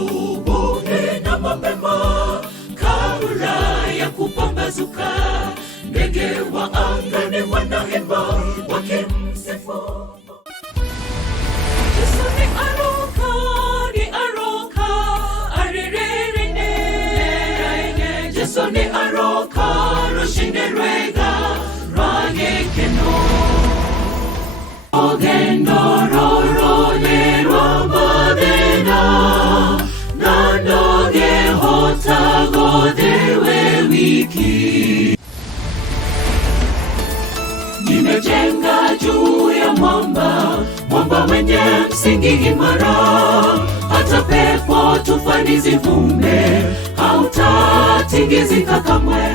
asubuhi na mapema, kabla ya kupambazuka, ndege wa angani wanaimba wakimsifu. Yesu ni aruka, arirerene. Yesu ni aruka, rushine rwega, rwagekeno. Ogendo rorone rwambadena, nanoge hotagodewe wiki. Nimejenga juu ya mwamba, mwamba wenye msingi imara. Hata pepo tufani zivume, hautatingizika kamwe.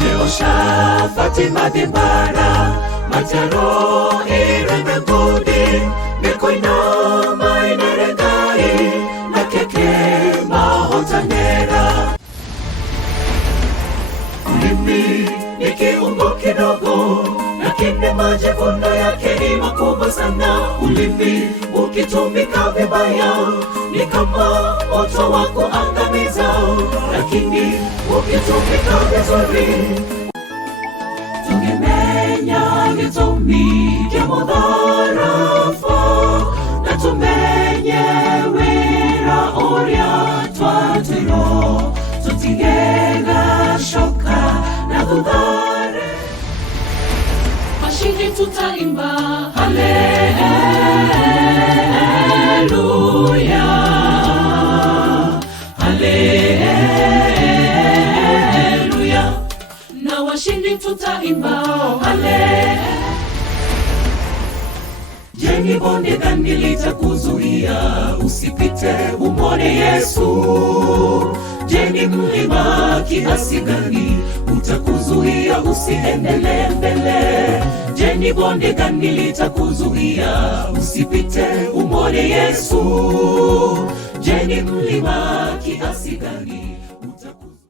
Jehoshafati madhimbara, mataro ireme ngudi, mikoinama inerengai, na keke mahotanera. Ulimi ni kiungo kidogo, lakini majivuno yake ni makubwa sana. Ulimi ukitumika vibaya ni kama moto wa kuangamiza, lakini ukitumika vizuri tungemenya gitumike mudharafa, na tumenye wira uria twatiro, tutigega shoka na gudhare. Mashindi tutaimba haleluya, haleluya. Na washindi tutaimba haleluya. Je, ni bonde gani litakuzuia usipite umwone Yesu? Je, ni mlima kiasi gani utakuzuia usiendelee mbele? Je, ni bonde gani litakuzuia usipite umwone Yesu? Je, ni mlima kiasi gani